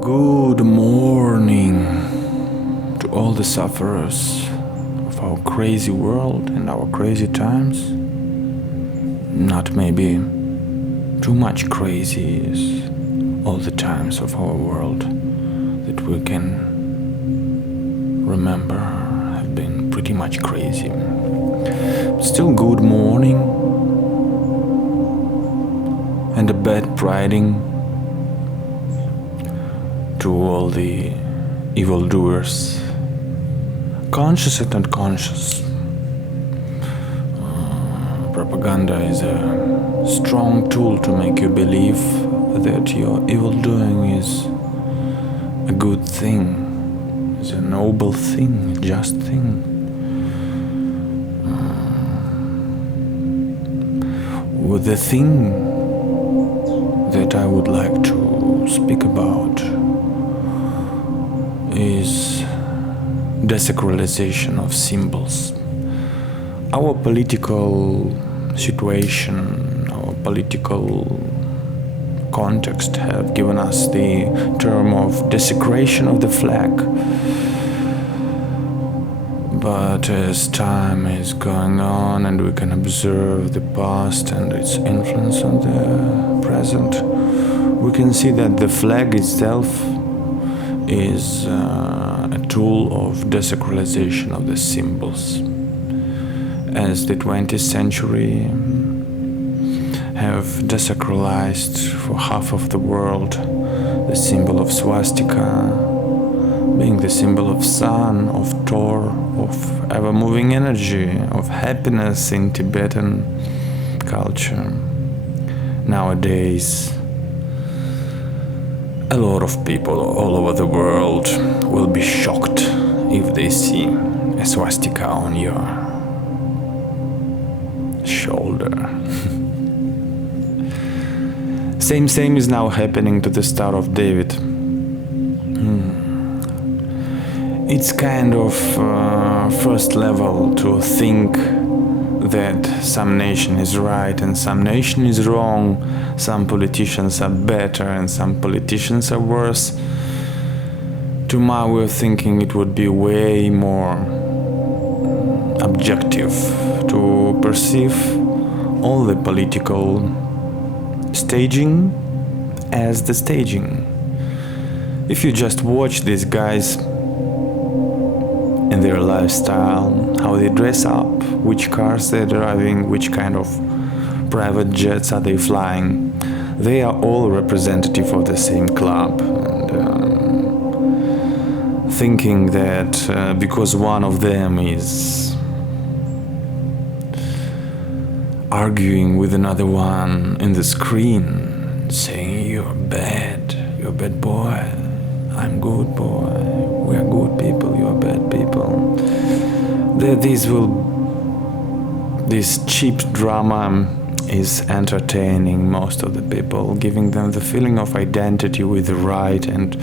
Good morning to all the sufferers of our crazy world and our crazy times. Not maybe too much crazy is all the times of our world that we can remember have been pretty much crazy. Still good morning and a bad priding to all the evildoers, conscious and unconscious. Propaganda is a strong tool to make you believe that your evil doing is a good thing, is a noble thing, a just thing. With the thing that I would like to speak about is desacralization of symbols. Our political situation, our political context have given us the term of desecration of the flag. But as time is going on and we can observe the past and its influence on the present, we can see that the flag itself is a tool of desacralization of the symbols. As the 20th century have desacralized for half of the world the symbol of swastika, being the symbol of sun, of Thor, of ever-moving energy, of happiness in Tibetan culture. Nowadays, a lot of people all over the world will be shocked if they see a swastika on your shoulder. Same is now happening to the Star of David. It's kind of first level to think that some nation is right and some nation is wrong, some politicians are better and some politicians are worse. To my way of thinking, it would be way more objective to perceive all the political staging as the staging. If you just watch these guys and their lifestyle, how they dress up, which cars they're driving, which kind of private jets are they flying, they are all representative of the same club. And thinking that because one of them is arguing with another one in the screen, saying you're bad boy, I'm good boy, we are good people, you are bad people. This cheap drama is entertaining most of the people, giving them the feeling of identity with the right and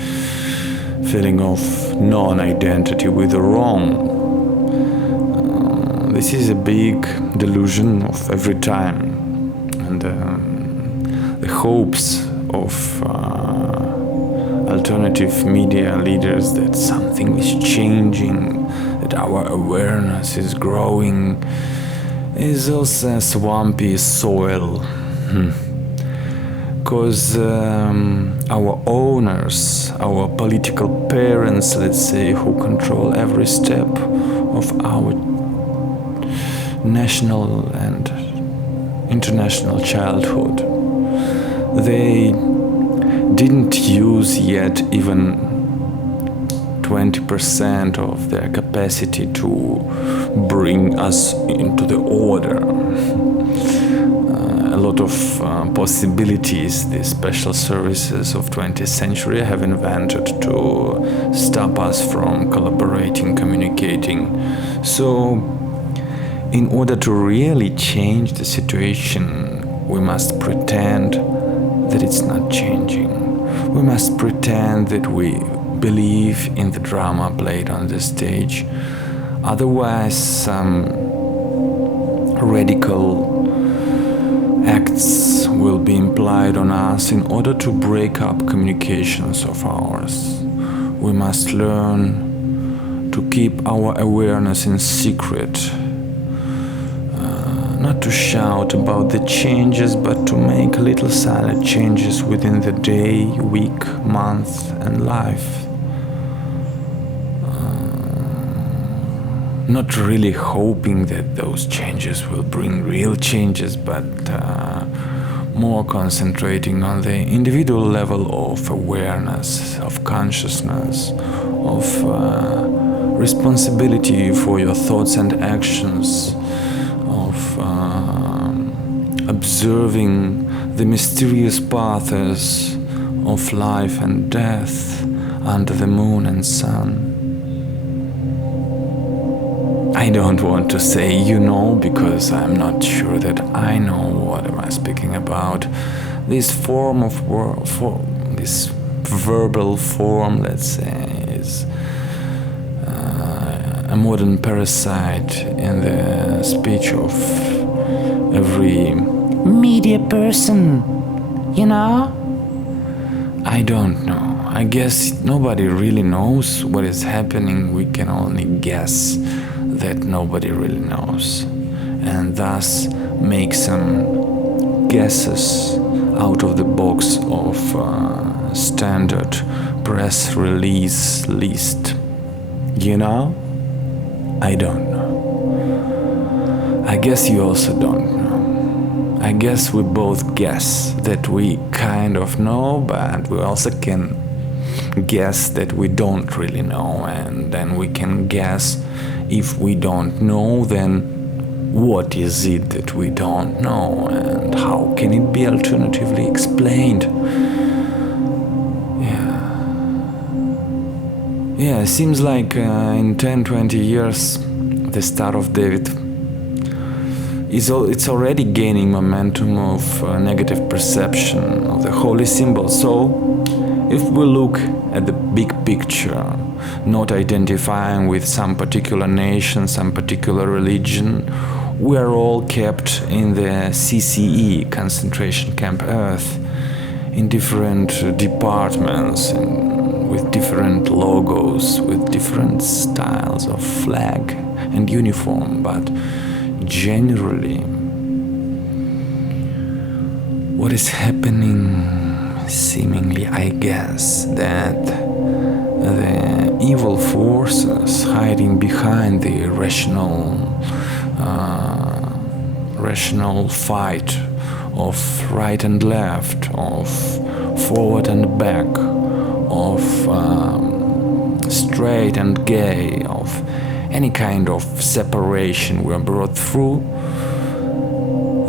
feeling of non-identity with the wrong. This is a big delusion of every time, and the hopes of alternative media leaders that something is changing, that our awareness is growing, is also swampy soil. Because our owners, our political parents, let's say, who control every step of our national and international childhood, they didn't use yet even 20% of their capacity to bring us into the order. A lot of possibilities the special services of 20th century have invented to stop us from collaborating, communicating. So, in order to really change the situation, we must pretend that it's not changing. We must pretend that we believe in the drama played on the stage. Otherwise, some radical acts will be implied on us in order to break up communications of ours. We must learn to keep our awareness in secret, not to shout about the changes, but to make little silent changes within the day, week, month, and life. Not really hoping that those changes will bring real changes, but more concentrating on the individual level of awareness, of consciousness, of responsibility for your thoughts and actions, of observing the mysterious paths of life and death under the moon and sun. I don't want to say because I'm not sure that I know what am I speaking about. This form of this verbal form, let's say, is a modern parasite in the speech of every media person, I don't know. I guess nobody really knows what is happening. We can only guess that nobody really knows, and thus make some guesses out of the box of standard press release list. I don't know. I guess you also don't know. I guess we both guess that we kind of know, but we also can guess that we don't really know, and then we can guess if we don't know, then what is it that we don't know, and how can it be alternatively explained? Yeah, it seems like in 10-20 years the Star of David it's already gaining momentum of negative perception of the holy symbol. So if we look at the big picture, not identifying with some particular nation, some particular religion, we are all kept in the CCE, concentration camp Earth, in different departments, with different logos, with different styles of flag and uniform, but generally what is happening seemingly, I guess, that the evil forces hiding behind the rational fight of right and left, of forward and back, of straight and gay, of any kind of separation we are brought through.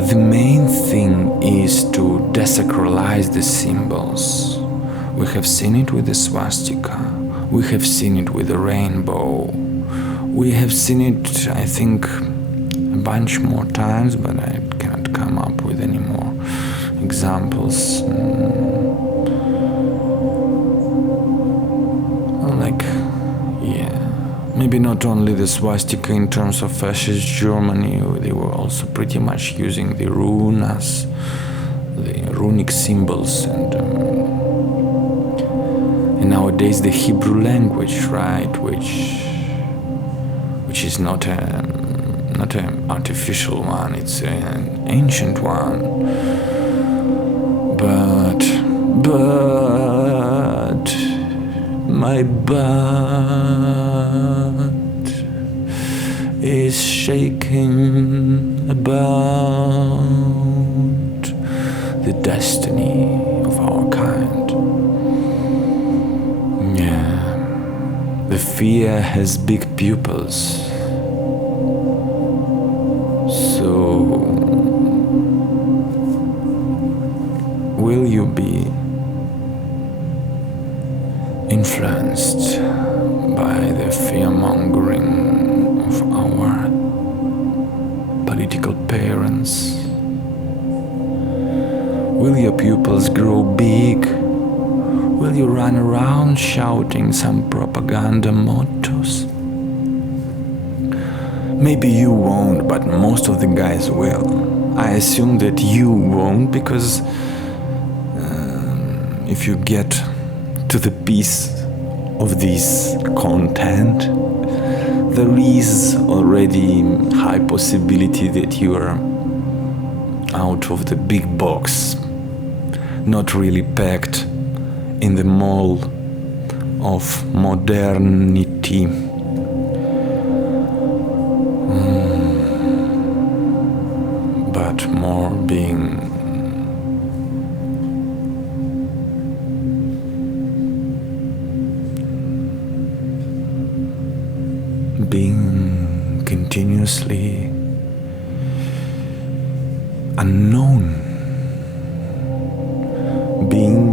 The main thing is to desacralize the symbols. We have seen it with the swastika, we have seen it with the rainbow, we have seen it, I think, a bunch more times, but I cannot come up with any more examples. Maybe not only the swastika in terms of fascist Germany, they were also pretty much using the runas, the runic symbols, and nowadays the Hebrew language, right, which is not an artificial one, it's an ancient one, but my butt is shaking about the destiny of our kind. Yeah, the fear has big pupils. So, will you be influenced by the fear-mongering of our political parents? Will your pupils grow big? Will you run around shouting some propaganda mottos? Maybe you won't, but most of the guys will. I assume that you won't, because if you get to the piece of this content, there is already high possibility that you are out of the big box, not really packed in the mold of modernity. But more being continuously unknown, being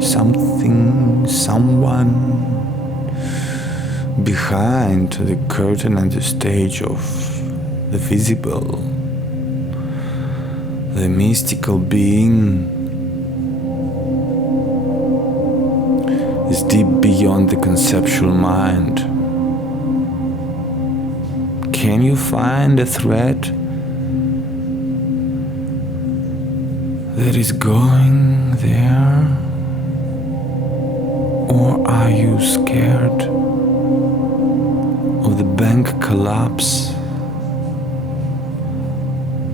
something, someone behind the curtain and the stage of the visible, the mystical being is deep beyond the conceptual mind. Can you find a thread that is going there? Or are you scared of the bank collapse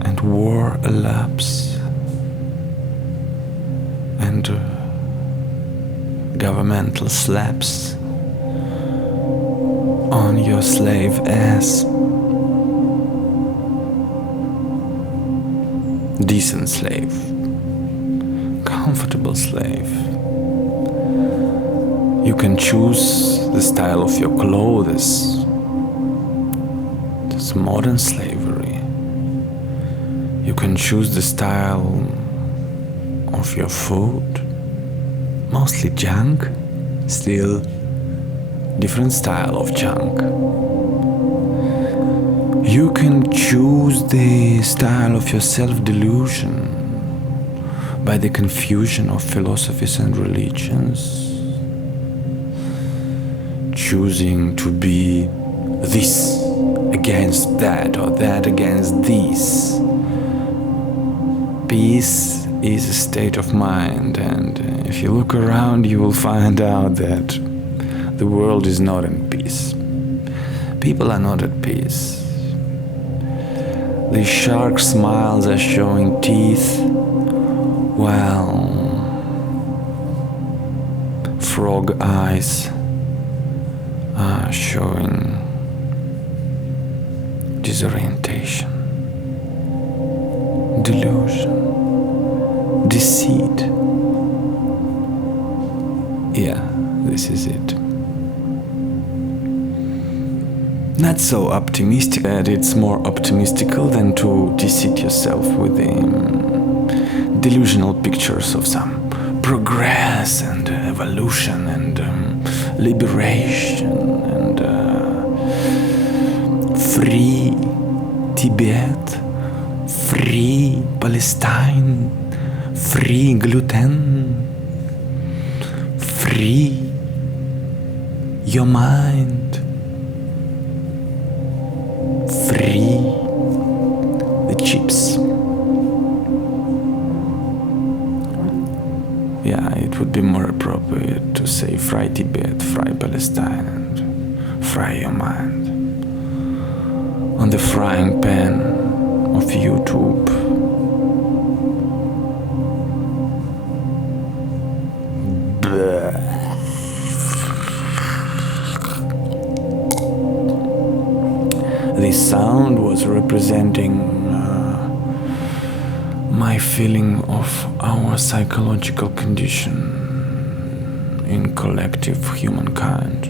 and war elapse and governmental slaps on your slave ass? Decent slave, comfortable slave. You can choose the style of your clothes. It's modern slavery. You can choose the style of your food. Mostly junk, still different style of junk. You can choose the style of your self-delusion by the confusion of philosophies and religions, choosing to be this against that or that against this. Peace is a state of mind, and if you look around you will find out that the world is not in peace. People are not at peace. The shark smiles are showing teeth, while frog eyes are showing disorientation, delusion, deceit. Yeah, this is it. Not so optimistic that it's more optimistical than to deceive yourself with the delusional pictures of some progress and evolution and liberation and free Tibet, free Palestine, free gluten, free your mind, free the chips. Yeah, it would be more appropriate to say fry Tibet, fry Palestine, and fry your mind on the frying pan of YouTube. This sound was representing my feeling of our psychological condition in collective humankind.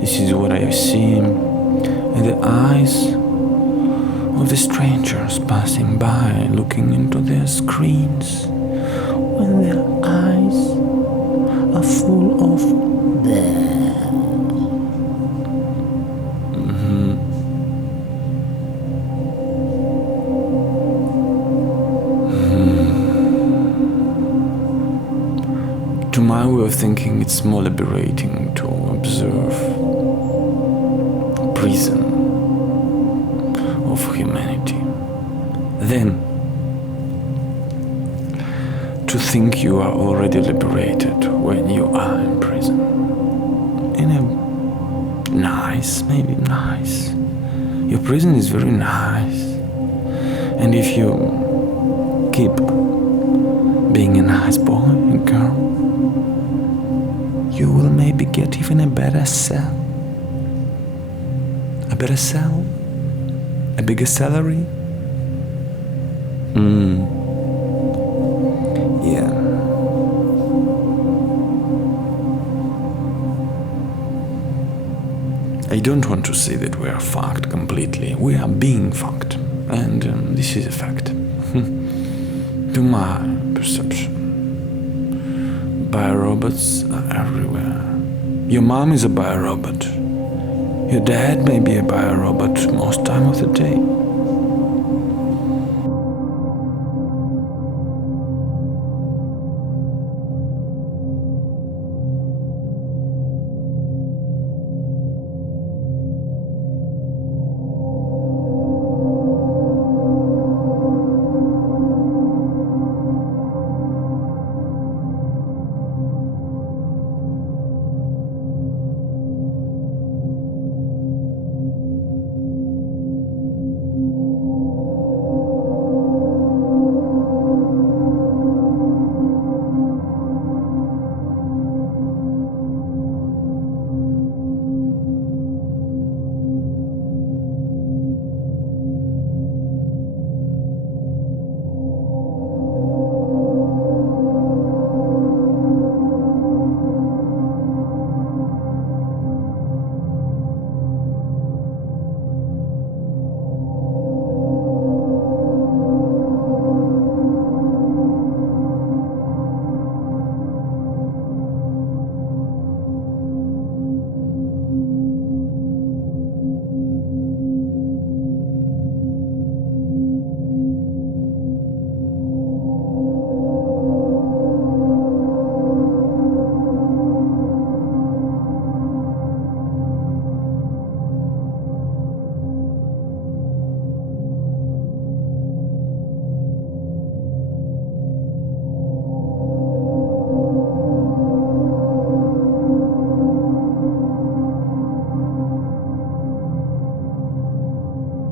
This is what I see in the eyes of the strangers passing by, looking into their screens, when their eyes are full of To my way of thinking, it's more liberating to observe prison then to think you are already liberated when you are in prison. In a nice, maybe nice. Your prison is very nice. And if you keep being a nice boy and girl, you will maybe get even a better cell. A better cell? A bigger salary? Yeah. I don't want to say that we are fucked completely. We are being fucked. And this is a fact. To my perception. Biorobots are everywhere. Your mom is a biorobot. Your dad may be a biorobot most time of the day.